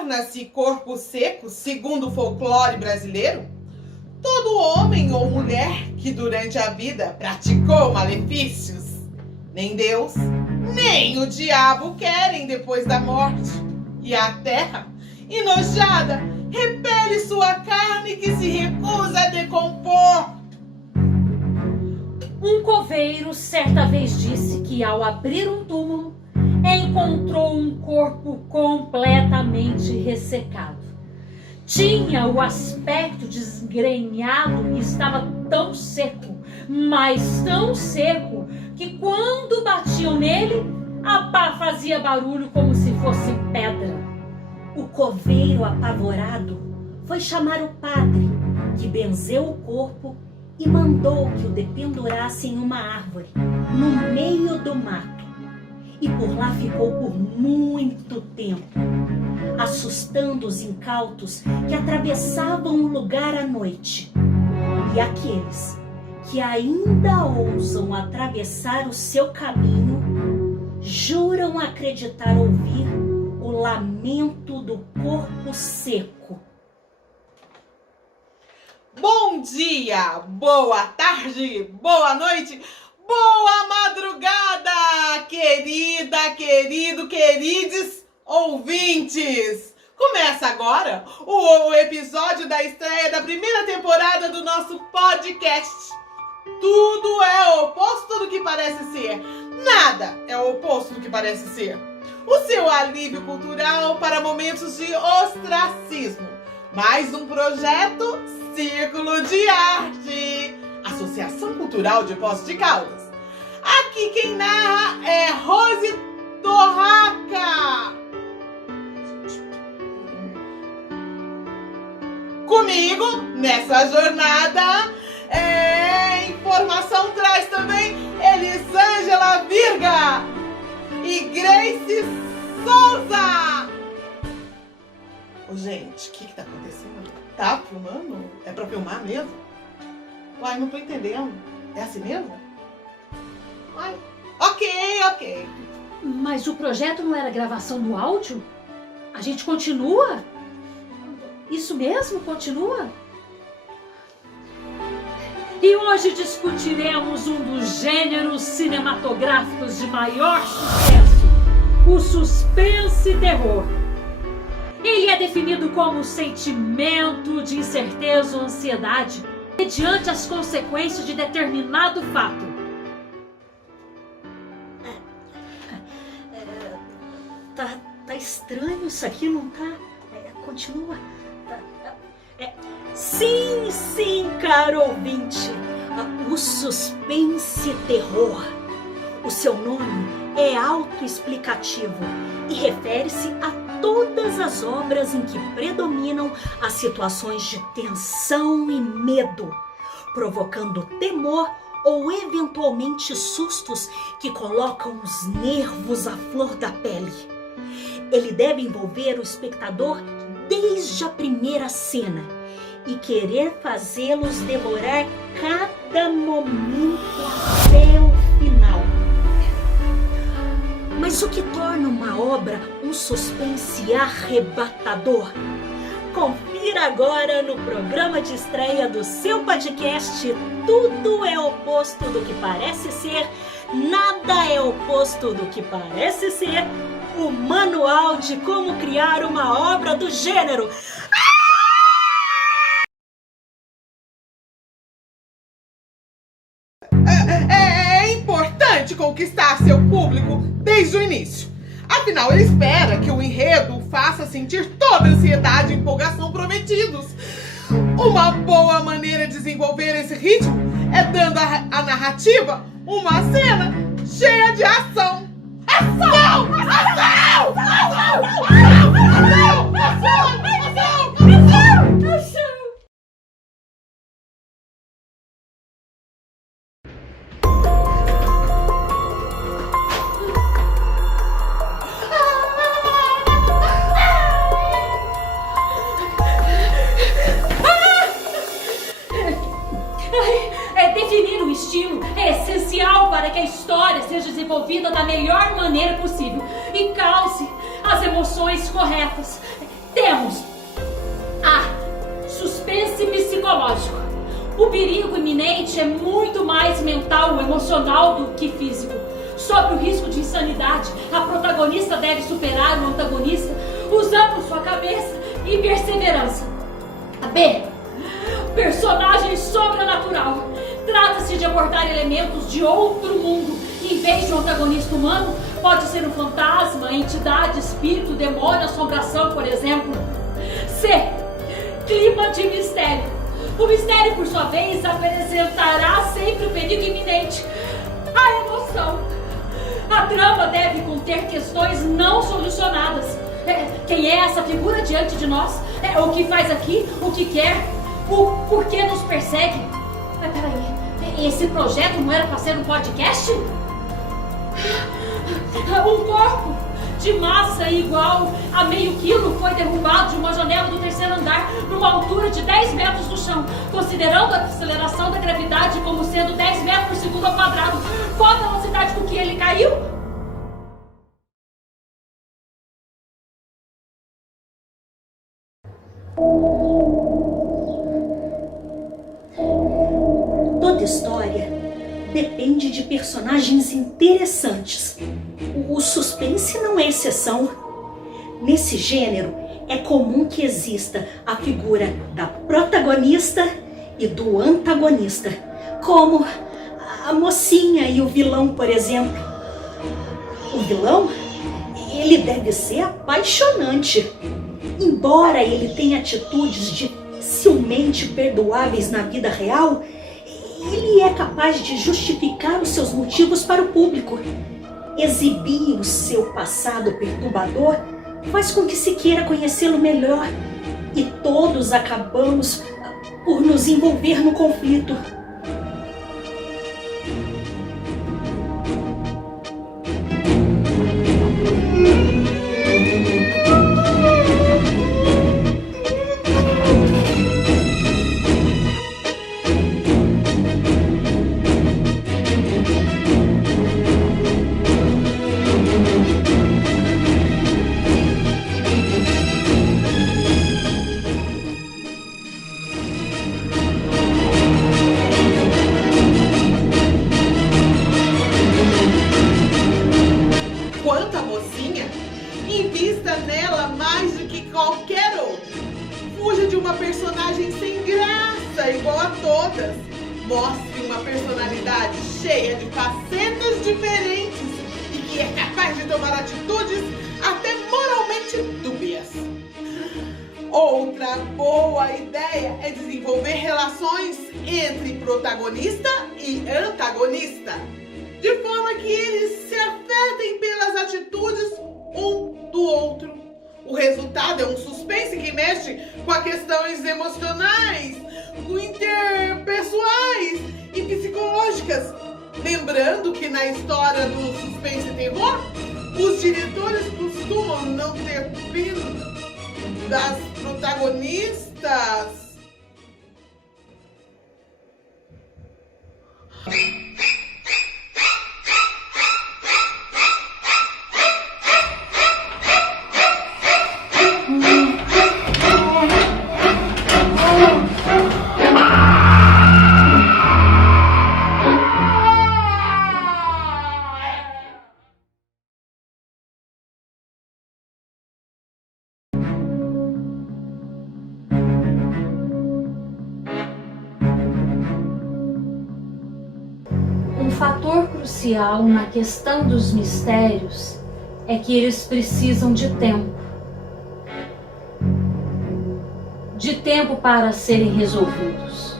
torna-se corpo seco, segundo o folclore brasileiro? Todo homem ou mulher que durante a vida praticou malefícios, nem Deus, nem o diabo querem depois da morte. E a terra, enojada, repele sua carne que se recusa a decompor. Um coveiro certa vez disse que ao abrir um túmulo, encontrou um corpo completamente ressecado. Tinha o aspecto desgrenhado e estava tão seco, mas tão seco, que quando batiam nele, a pá fazia barulho como se fosse pedra. O coveiro, apavorado, foi chamar o padre, que benzeu o corpo e mandou que o dependurasse em uma árvore, no meio do mato. E por lá ficou por muito tempo, assustando os incautos que atravessavam o lugar à noite. E aqueles que ainda ousam atravessar o seu caminho, juram acreditar ouvir o lamento do corpo seco. Bom dia, boa tarde, boa noite, boa madrugada, querida, querido, queridos ouvintes! Começa agora o episódio da estreia da primeira temporada do nosso podcast. Tudo é o oposto do que parece ser. Nada é o oposto do que parece ser. O seu alívio cultural para momentos de ostracismo. Mais um projeto Círculo de Arte, Associação Cultural de Poços de Caldas. Aqui quem narra é Rose Torraca. Comigo, nessa jornada, informação traz também Elisângela Virga e Grace Souza. Ô, gente, o que tá acontecendo? Tá filmando? É pra filmar mesmo? Uai, não tô entendendo. É assim mesmo? Uai, ok. Mas o projeto não era gravação do áudio? A gente continua? Isso mesmo? Continua? E hoje discutiremos um dos gêneros cinematográficos de maior sucesso, o suspense terror. Ele é definido como sentimento de incerteza ou ansiedade mediante as consequências de determinado fato. Tá estranho isso aqui, não tá? Continua. Sim, caro ouvinte. O suspense terror. O seu nome é autoexplicativo e refere-se a todas as obras em que predominam as situações de tensão e medo, provocando temor ou eventualmente sustos que colocam os nervos à flor da pele. Ele deve envolver o espectador desde a primeira cena e querer fazê-los devorar cada momento até o final. Mas o que torna uma obra um suspense arrebatador? Confira agora no programa de estreia do seu podcast Tudo é oposto do que parece ser, nada é oposto do que parece ser, o manual de como criar uma obra do gênero. É importante conquistar seu público desde o início. Afinal, ele espera que o enredo o faça sentir toda a ansiedade e empolgação prometidos. Uma boa maneira de desenvolver esse ritmo é dando à narrativa uma cena cheia de ação. Ação! Ação! Ação! Ação! Ação! Definir o estilo é essencial para que a história seja desenvolvida da melhor maneira possível e cause as emoções corretas. Temos suspense psicológico. O perigo iminente é muito mais mental, emocional do que físico. Sob o risco de insanidade, a protagonista deve superar o antagonista usando sua cabeça e perseverança. B. Personagem sobrenatural. Trata-se de abordar elementos de outro mundo. Em vez de um antagonista humano, pode ser um fantasma, entidade, espírito, demônio, assombração, por exemplo. C. Clima de mistério. O mistério, por sua vez, apresentará sempre o perigo iminente. A emoção. A trama deve conter questões não solucionadas. Quem é essa figura diante de nós? O que faz aqui? O que quer? O porquê nos persegue? Mas peraí, esse projeto não era para ser um podcast? Um corpo de massa igual a meio quilo foi derrubado de uma janela do 3º andar numa altura de 10 metros do chão, considerando a aceleração da gravidade como sendo 10 metros por segundo ao quadrado. Qual a velocidade com que ele caiu? Toda história depende de personagens interessantes. O suspense não é exceção. Nesse gênero, é comum que exista a figura da protagonista e do antagonista, como a mocinha e o vilão, por exemplo. O vilão, ele deve ser apaixonante. Embora ele tenha atitudes dificilmente perdoáveis na vida real, ele é capaz de justificar os seus motivos para o público. Exibir o seu passado perturbador faz com que se queira conhecê-lo melhor, e todos acabamos por nos envolver no conflito. Invista nela mais do que qualquer outra. Fuja de uma personagem sem graça igual a todas. Mostre uma personalidade cheia de facetas diferentes e que é capaz de tomar atitudes até moralmente dúbias. Outra boa ideia é desenvolver relações entre protagonista e antagonista, de forma que eles se afetem pelas atitudes um do outro. O resultado é um suspense que mexe com as questões emocionais, interpessoais e psicológicas. Lembrando que na história do suspense e terror, os diretores costumam não ter pena das protagonistas. Um fator crucial na questão dos mistérios é que eles precisam de tempo. De tempo para serem resolvidos.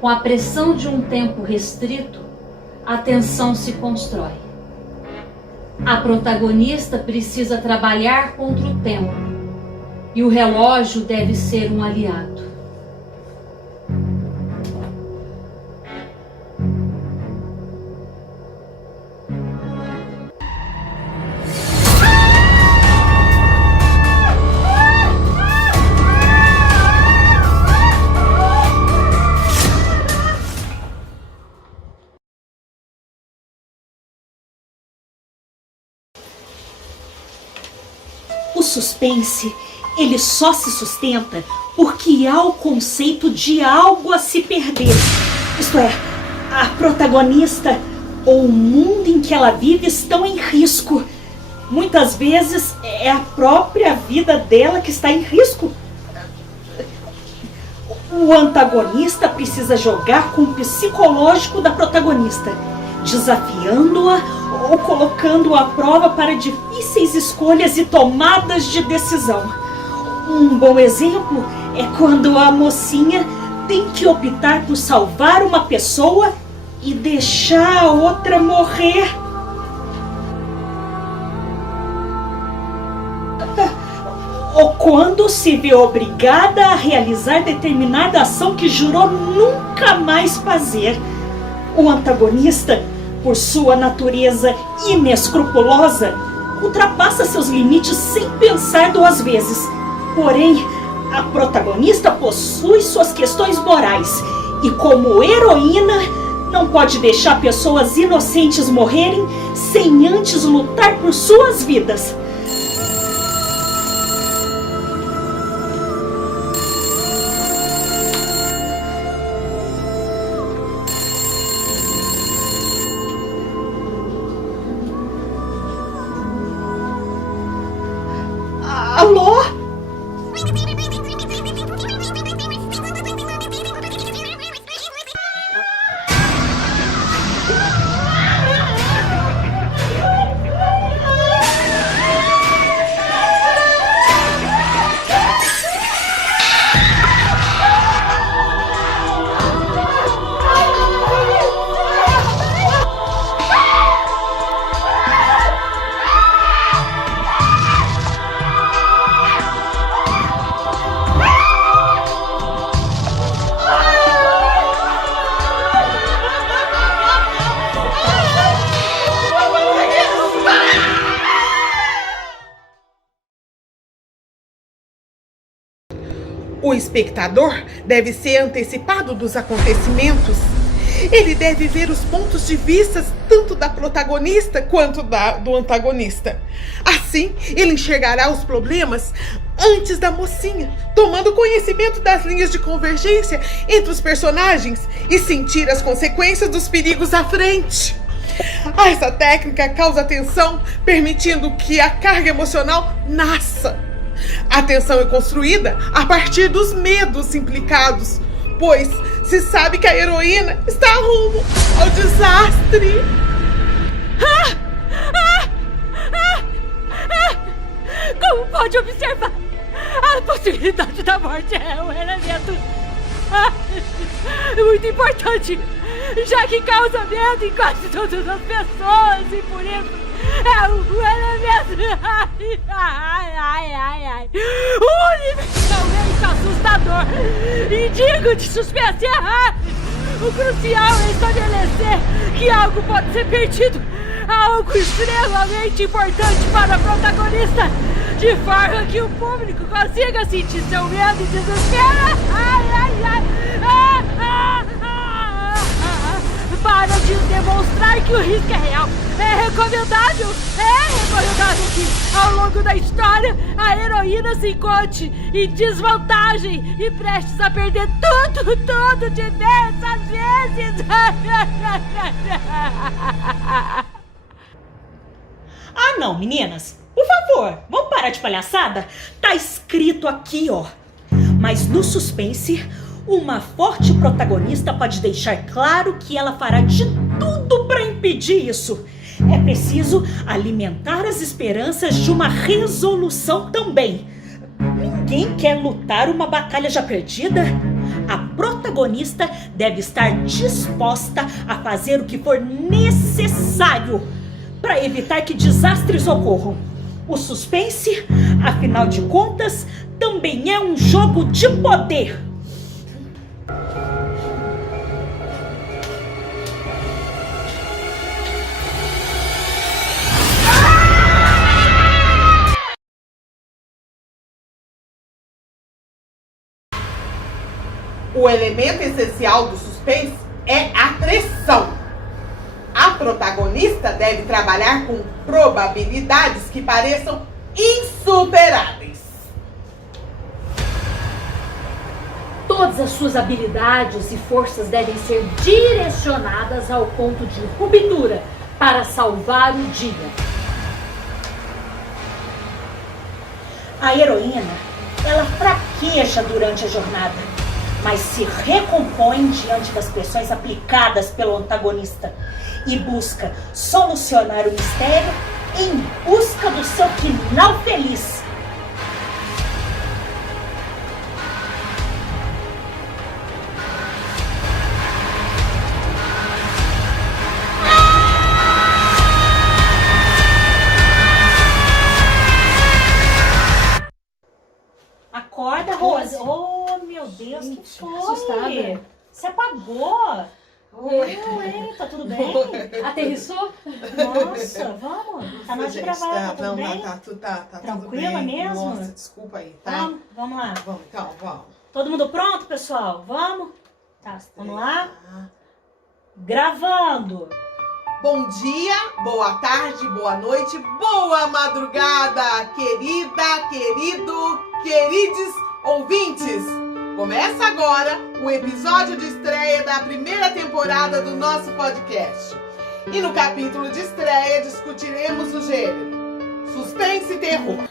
Com a pressão de um tempo restrito, a tensão se constrói. A protagonista precisa trabalhar contra o tempo e o relógio deve ser um aliado. O suspense ele só se sustenta porque há o conceito de algo a se perder. Isto é, a protagonista ou o mundo em que ela vive estão em risco. Muitas vezes é a própria vida dela que está em risco. O antagonista precisa jogar com o psicológico da protagonista, desafiando-a ou colocando-a à prova para difíceis escolhas e tomadas de decisão. Um bom exemplo é quando a mocinha tem que optar por salvar uma pessoa e deixar a outra morrer. Ou quando se vê obrigada a realizar determinada ação que jurou nunca mais fazer. O antagonista, por sua natureza inescrupulosa, ultrapassa seus limites sem pensar duas vezes. Porém, a protagonista possui suas questões morais e, como heroína, não pode deixar pessoas inocentes morrerem sem antes lutar por suas vidas. Alô? O espectador deve ser antecipado dos acontecimentos. Ele deve ver os pontos de vista tanto da protagonista quanto do antagonista. Assim, ele enxergará os problemas antes da mocinha, tomando conhecimento das linhas de convergência entre os personagens e sentir as consequências dos perigos à frente. Essa técnica causa tensão, permitindo que a carga emocional nasça. A tensão é construída a partir dos medos implicados, pois se sabe que a heroína está rumo ao desastre. Como pode observar, a possibilidade da morte é um elemento muito importante, já que causa medo em quase todas as pessoas e por isso é um elemento universalmente assustador e digno de suspense. O crucial é estabelecer que algo pode ser perdido, algo extremamente importante para a protagonista, de forma que o público consiga sentir seu medo e desespero. Para de demonstrar que o risco é real. É recomendável que, ao longo da história, a heroína se encontre em desvantagem e prestes a perder tudo diversas vezes. Ah, não, meninas. Por favor, vamos parar de palhaçada? Tá escrito aqui, ó. Mas no suspense, uma forte protagonista pode deixar claro que ela fará de tudo para impedir isso. É preciso alimentar as esperanças de uma resolução também. Ninguém quer lutar uma batalha já perdida. A protagonista deve estar disposta a fazer o que for necessário para evitar que desastres ocorram. O suspense, afinal de contas, também é um jogo de poder. O elemento essencial do suspense é a pressão. A protagonista deve trabalhar com probabilidades que pareçam insuperáveis. Todas as suas habilidades e forças devem ser direcionadas ao ponto de ruptura para salvar o dia. A heroína, ela fraqueja durante a jornada, mas se recompõe diante das pressões aplicadas pelo antagonista e busca solucionar o mistério em busca do seu final feliz. Acorda, Rose. Oh, meu Deus, que foi? Assustada. Você apagou? Oi, tá tudo bem? Aterrissou? Nossa, vamos. Tá na hora de gravar, tá tudo bem? Tá tudo Tranquila bem. mesmo? Nossa, desculpa aí, tá? Vamos lá. Vamos, então, vamos. Todo mundo pronto, pessoal? Vamos? Tá, vamos lá? Gravando. Bom dia, boa tarde, boa noite, boa madrugada, querida, querido, queridos ouvintes. Começa agora o episódio de estreia da primeira temporada do nosso podcast. E no capítulo de estreia discutiremos o gênero suspense e terror.